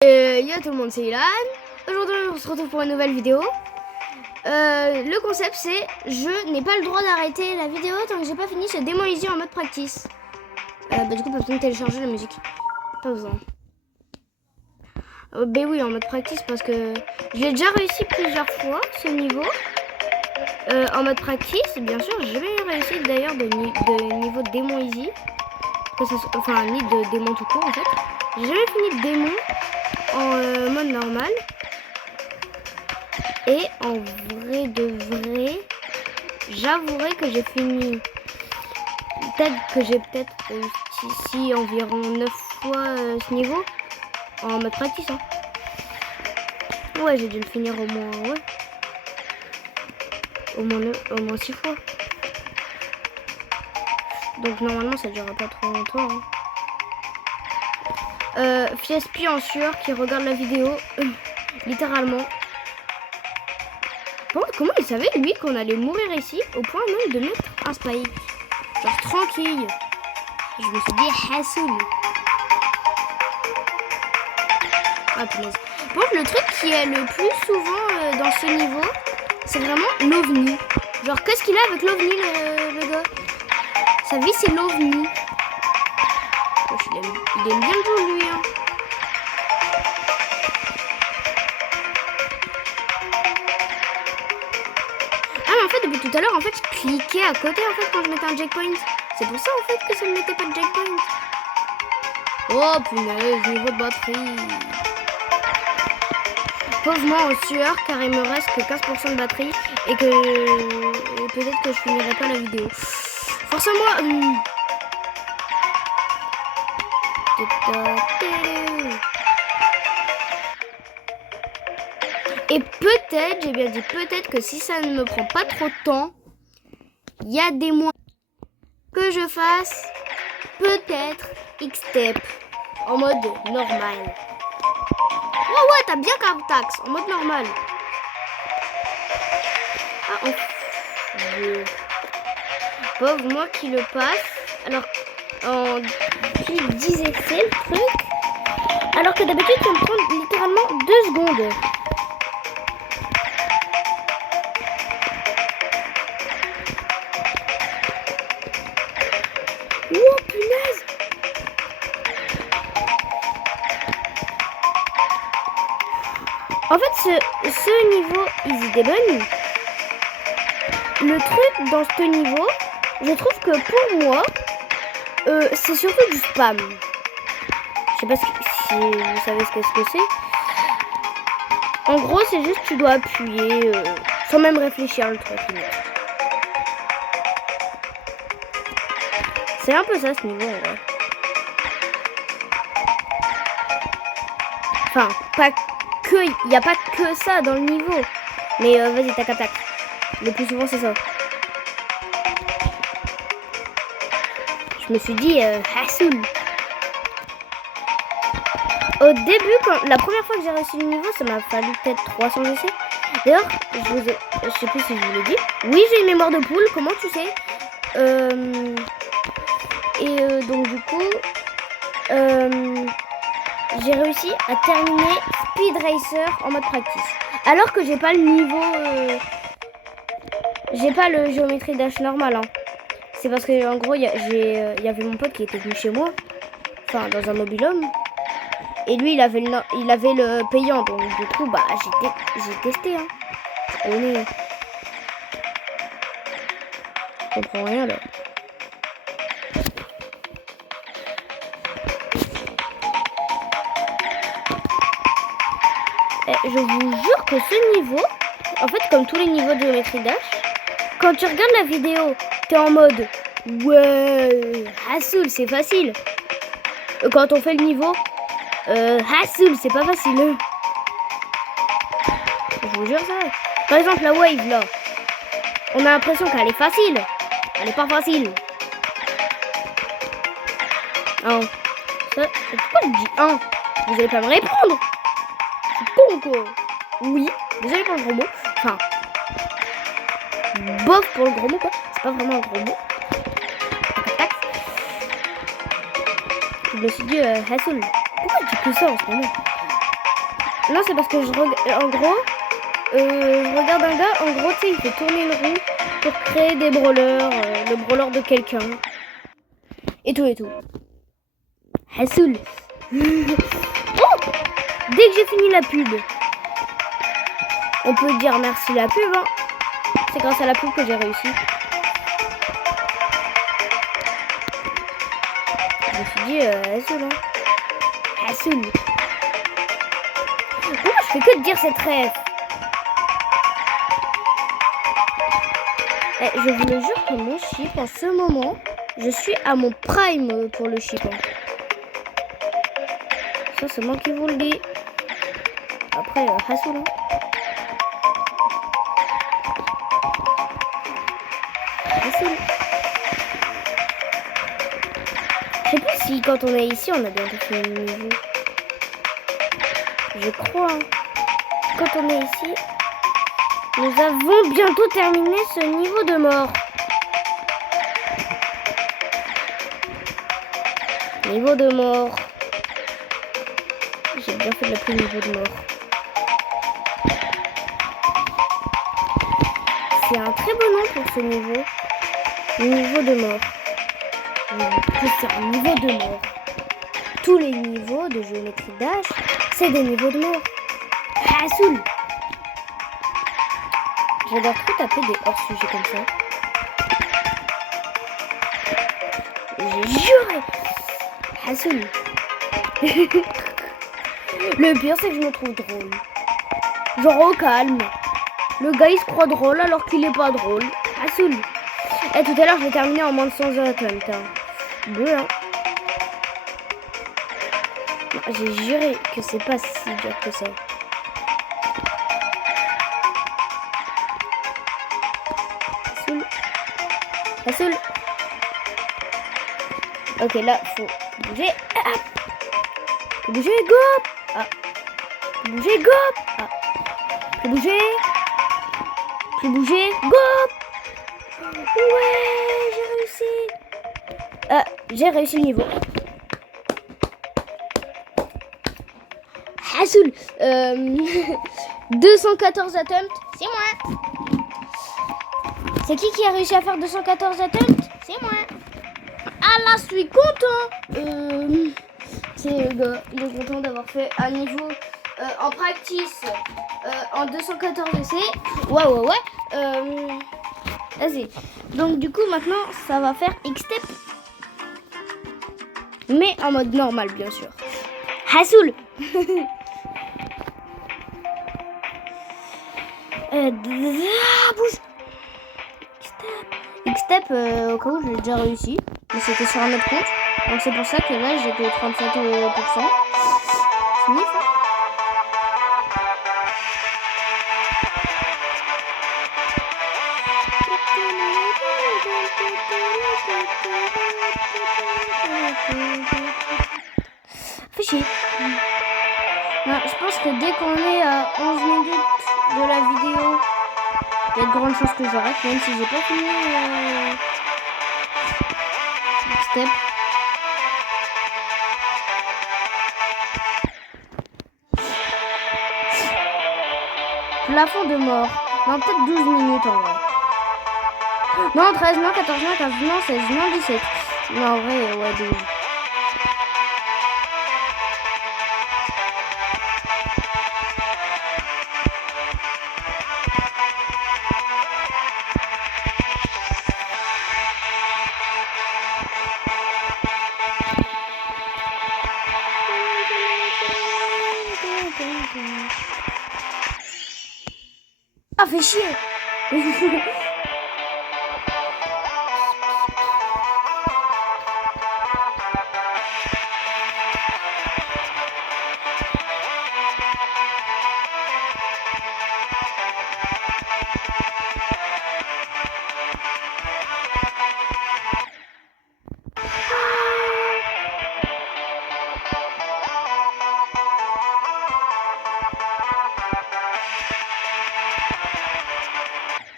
Yo tout le monde, c'est Ilan. Aujourd'hui on se retrouve pour une nouvelle vidéo. Le concept c'est je n'ai pas le droit d'arrêter la vidéo tant que j'ai pas fini ce démon easy en mode practice. Du coup pas besoin de télécharger la musique. Pas besoin. Ben oui, en mode practice parce que j'ai déjà réussi plusieurs fois ce niveau. En mode practice, bien sûr, j'ai jamais réussi d'ailleurs de niveau de démon easy. Enfin, ni de démon tout court en fait. J'ai jamais fini de démon en mode normal. Et en vrai de vrai, j'avouerai que j'ai fini. J'ai peut-être réussi environ 9 fois ce niveau en mode practice. Hein. Ouais, j'ai dû le finir au moins, ouais. Au moins 6 fois. Donc normalement ça durera pas trop longtemps. Hein. Fiespi en sueur qui regarde la vidéo, littéralement. Bon, comment il savait lui qu'on allait mourir ici au point même de mettre un spike? Genre tranquille. Je me suis dit Hassoul. Ah punaise. Bon, le truc qui est le plus souvent dans ce niveau, c'est vraiment l'ovni. Genre qu'est-ce qu'il a avec l'ovni le gars? Sa vie c'est l'ovni. Il aime bien le jeu lui. Hein. Ah mais en fait depuis tout à l'heure en fait je cliquais à côté en fait quand je mettais un checkpoint. C'est pour ça en fait que ça ne mettait pas de checkpoint. Oh punaise, niveau de batterie. Pauvre moi en sueur car il me reste que 15% de batterie et que peut-être que je finirai pas la vidéo. Force-moi. Et peut-être, j'ai bien dit peut-être que si ça ne me prend pas trop de temps, il y a des mois que je fasse peut-être X-Step en mode normal. Oh ouais, t'as bien Cartax en mode normal. Ah, pauvre moi qui le passe. Alors, en 10 essais le truc. Alors que d'habitude, ça me prend littéralement 2 secondes. Oh punaise! En fait, ce niveau Easy Demon, le truc dans ce niveau, je trouve que pour moi, c'est surtout du spam. Je sais pas si vous savez ce que c'est. En gros, c'est juste que tu dois appuyer sans même réfléchir le truc. C'est un peu ça ce niveau en vrai. Enfin, pas que, il n'y a pas que ça dans le niveau. Mais vas-y, tac. Le plus souvent c'est ça. Je me suis dit Hassoul. Au début, la première fois que j'ai réussi le niveau, ça m'a fallu peut-être 300 essais. D'ailleurs, je sais plus si je vous l'ai dit. Oui, j'ai une mémoire de poule, comment tu sais? Donc du coup, j'ai réussi à terminer Speed Racer en mode practice. Alors que j'ai pas le niveau, j'ai pas le géométrie dash normal. Hein. C'est parce que en gros, il y avait mon pote qui était venu chez moi, enfin dans un mobil-home. Et lui, il avait le payant, donc du coup, bah, j'ai testé, hein. On est... Je comprends rien, là. Je vous jure que ce niveau, en fait, comme tous les niveaux de Geometry Dash, quand tu regardes la vidéo, t'es en mode, ouais, Hassoul, c'est facile. Quand on fait le niveau, Hassoul, c'est pas facile. Je vous jure ça. Par exemple, la wave, là. On a l'impression qu'elle est facile. Elle est pas facile. Oh. Ça, pourquoi je dis 1? Vous allez pas me répondre. C'est con, quoi. Oui. Désolé pour le gros mot. Enfin. Bof pour le gros mot, quoi. C'est pas vraiment un gros mot. Tac. Je me suis dit, Hassoul. Pourquoi tu dis que ça en ce moment? Non, c'est parce que je regarde. En gros, je regarde un gars. En gros, tu sais, il fait tourner une roue pour créer des brawlers, le brawler de quelqu'un. Et tout et tout. Hassoul. Oh, dès que j'ai fini la pub, on peut dire merci la pub. Hein. C'est grâce à la pub que j'ai réussi. Je me suis dit, Hassoul. Hein. Hassoul. Pourquoi je fais que de dire cette rêve? Je vous le jure que mon chip, en ce moment, je suis à mon prime pour le chip. Hein. Ça, c'est moi qui vous le dis. Après, Hassoul. Hein. Hassoul. Je sais plus si quand on est ici, on a bientôt fait le niveau. Je crois. Hein. Quand on est ici, nous avons bientôt terminé ce niveau de mort. Niveau de mort. J'ai bien fait de l'appeler niveau de mort. C'est un très bon nom pour ce niveau. Niveau de mort. C'est un niveau de mort. Tous les niveaux de géométrie Dash, c'est des niveaux de mort. Hassoul. J'adore trop taper des hors-sujets comme ça. J'ai juré. Hassoul. Le pire, c'est que je me trouve drôle. Genre au calme. Le gars, il se croit drôle alors qu'il est pas drôle. Hassoul. Et tout à l'heure, j'ai terminé en moins de 100 attempts. Hein. Bleu, hein. J'ai juré que c'est pas si dur que ça. Hassoul. Hassoul. Ok, là, faut bouger. Ah. Faut bouger, go. Ah. Faut bouger, go. Ah. Faut bouger. Faut bouger, go. Ouais, j'ai réussi. Ah, j'ai réussi le niveau. Hassoul. 214 attempts, c'est moi. C'est qui a réussi à faire 214 attempts? C'est moi. Ah là, je suis content. C'est le gars, il est content d'avoir fait un niveau en practice en 214 essais. Ouais. Vas-y. Donc du coup, maintenant, ça va faire X-Step. Mais en mode normal, bien sûr. Hassoul. Bouge. X-Step, au cas où je l'ai déjà réussi. Mais c'était sur un autre compte. Donc c'est pour ça que là j'ai que 37%. Sniff. Fais chier. Non, je pense que dès qu'on est à 11 minutes de la vidéo, il y a de grandes chances que j'arrête, même si j'ai pas fini X-Step. Plafond de mort. Non, peut-être 12 minutes en vrai. Non, 13, non, 14, non, 15, non, 16, non, 17. Non, en vrai, ouais, 12. Ah, fais chier.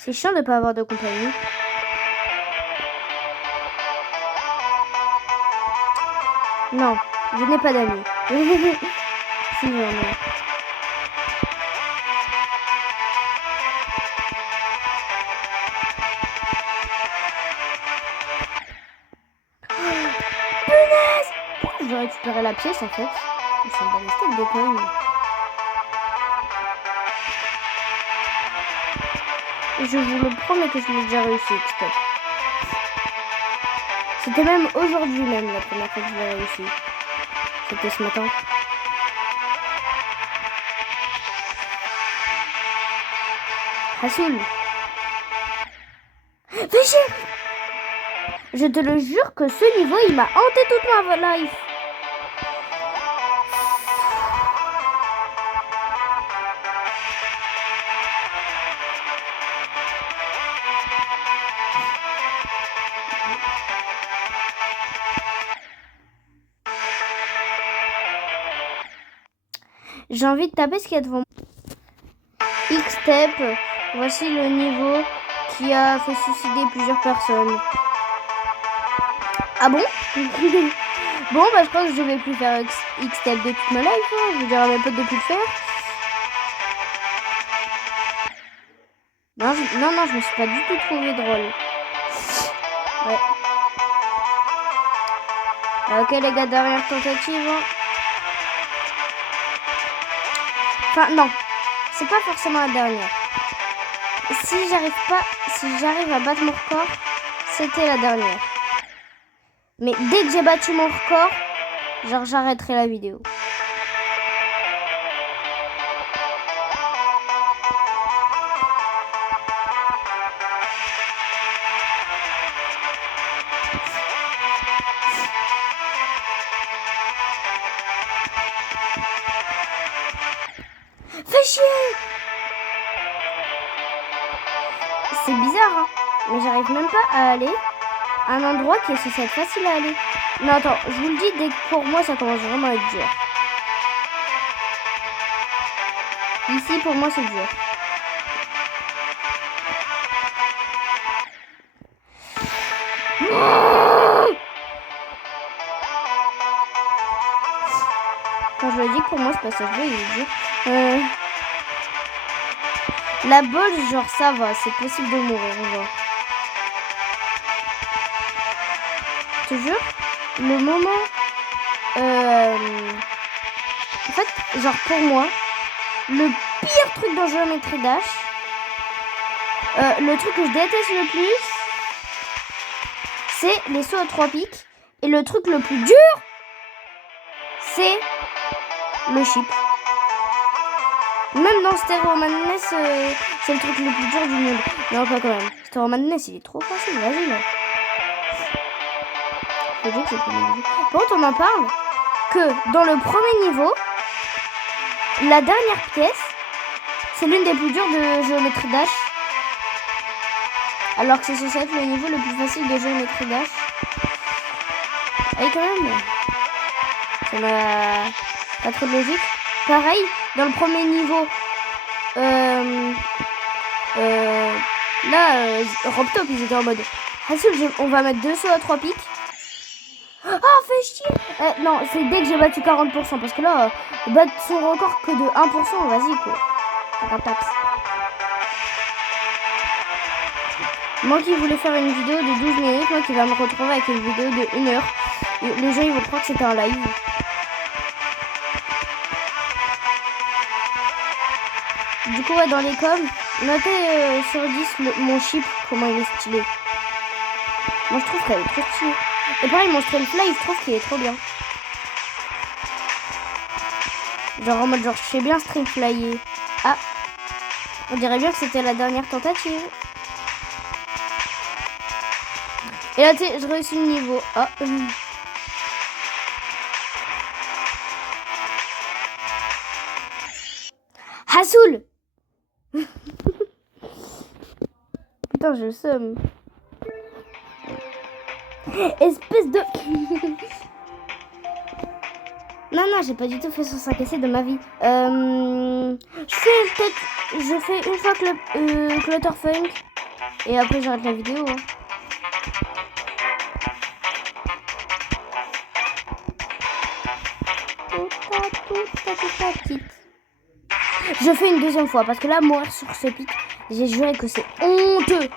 C'est chiant de pas avoir de compagnie. Non, je n'ai pas d'amis. Si, j'en ai. la pièce en fait. Ils sont dans les steaks des coins. Je vous le promets que je l'ai déjà réussi, X-Step. C'était même aujourd'hui même la première fois que je l'ai réussi. C'était ce matin. Hassoul. Fais chier. Je te le jure que ce niveau, il m'a hanté toute ma life. J'ai envie de taper ce qu'il y a devant moi. X-Step, voici le niveau qui a fait suicider plusieurs personnes. Ah bon? Bon, bah je crois que je vais plus faire X-Step de toute ma life. Hein. Je vais dire à mes potes de plus le faire. Non, je me suis pas du tout trouvé drôle. Ouais. Ok les gars, dernière tentative. Enfin non, c'est pas forcément la dernière. Si j'arrive à battre mon record, c'était la dernière. Mais dès que j'ai battu mon record, genre j'arrêterai la vidéo. Fais chier! C'est bizarre, hein, mais j'arrive même pas à aller à un endroit qui est censé être facile à aller. Non, attends, je vous le dis, dès que pour moi, ça commence vraiment à être dur. Ici, pour moi, c'est dur. Quand je le dis, pour moi, ce passage-là, il est dur. La bolle, genre, ça va, c'est possible de mourir, genre. Je te jure, le moment... En fait, genre, pour moi, le pire truc dans Geometry Dash, le truc que je déteste le plus, c'est les sauts à 3 pics. Et le truc le plus dur, c'est le chip. Même dans Stereo Madness, c'est le truc le plus dur du monde. Non, pas quand même. Stereo Madness, il est trop facile. Vas-y, là. Par contre, on en parle que dans le premier niveau, la dernière pièce, c'est l'une des plus dures de Geometry Dash. Alors que c'est censé être le niveau le plus facile de Geometry Dash. Et quand même, ça n'a pas trop de logique. Pareil, dans le premier niveau, Robtop, ils étaient en mode Hassoul, on va mettre 2 sauts à 3 pics. Ah, fais chier! Non, c'est dès que j'ai battu 40%, parce que là, battre son record que de 1%, vas-y quoi. Tape. Moi qui voulais faire une vidéo de 12 minutes, moi qui va me retrouver avec une vidéo de 1 heure. Les gens ils vont croire que c'était un live. Du coup, ouais, dans les coms, notez sur 10 mon chip, comment il est stylé. Moi je trouve qu'elle est trop stylée. Et pareil, mon Strengthfly, je trouve qu'il est trop bien. Genre en mode, genre, je sais bien Strengthflyer. Ah, on dirait bien que c'était la dernière tentative. Et là, tu sais, je réussis le niveau. Ah. Hassoul. Putain, je somme. Espèce de... Non, j'ai pas du tout fait 105 essais de ma vie. Je fais une fois que Clutterfunk. Et après j'arrête la vidéo. Hein. Je fais une deuxième fois parce que là, mourir sur ce pic, j'ai juré que c'est honteux.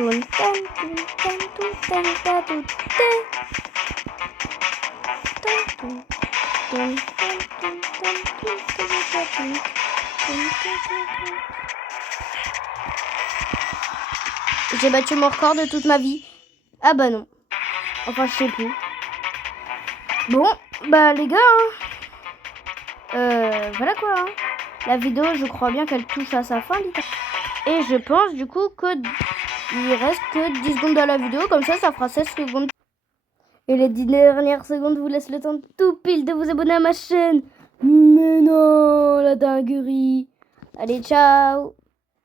Toun, tan, toun, tan, toun, tan, ta, toun, tan. Tan, toun, toun, tan, toun, tan, toun, tan, ta, toun, toun, tan, tan, tan. J'ai battu mon record de toute ma vie. Ah bah non. Enfin, je sais plus. Bon, bah les gars, voilà quoi. Hein. La vidéo, je crois bien qu'elle touche à sa fin. Et je pense du coup que il reste que 10 secondes à la vidéo. Comme ça fera 16 secondes. Et les 10 dernières secondes vous laissent le temps de tout pile de vous abonner à ma chaîne. Mais non, la dinguerie. Allez, ciao.